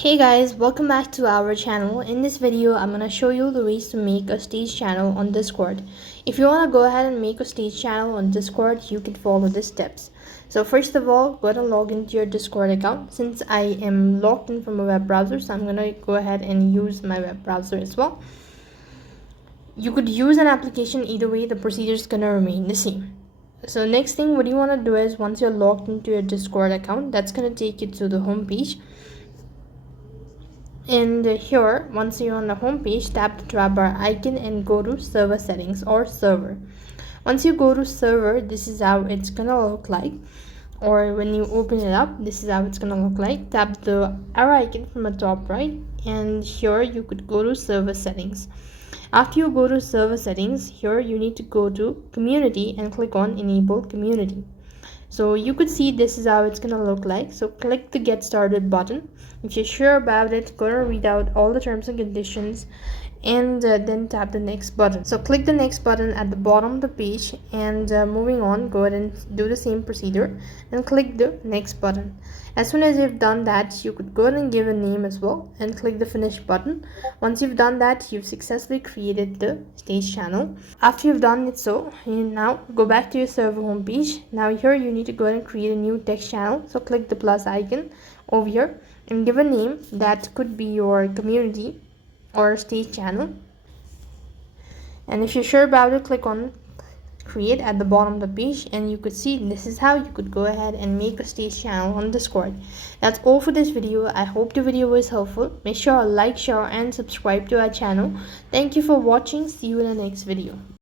Hey guys, welcome back to our channel. In this video, I'm gonna show you the ways to make a stage channel on Discord. If you wanna go ahead and make a stage channel on Discord, you can follow the steps. So first of all, go ahead and log into your Discord account. Since I am logged in from a web browser, so I'm gonna go ahead and use my web browser as well. You could use an application either way, the procedure is gonna remain the same. So next thing, what you wanna do is once you're logged into your Discord account, that's gonna take you to the home page. And here, once you're on the home page, tap the drop bar icon and go to server settings or server. Once you go to server, this is how it's gonna look like, or when you open it up, this is how it's gonna look like. Tap the arrow icon from the top right, and here you could go to server settings. After you go to server settings, here you need to go to community and click on enable community. So you could see this is how it's gonna look like. So click the get started button. If you're sure about it, go to read out all the terms and conditions, and then tap the next button. So click the next button at the bottom of the page, and moving on, go ahead and do the same procedure and click the next button. As soon as you've done that, you could go ahead and give a name as well and click the finish button. Once you've done that, you've successfully created the stage channel. After you've done it, so you now go back to your server homepage. Now here you need to go ahead and create a new text channel. So click the plus icon over here and give a name that could be your community or stage channel. And if you're sure about it, click on create at the bottom of the page, and you could see this is how you could go ahead and make a stage channel on Discord. That's all for this video. I hope the video was helpful. Make sure to like, share and subscribe to our channel. Thank you for watching. See you in the next video.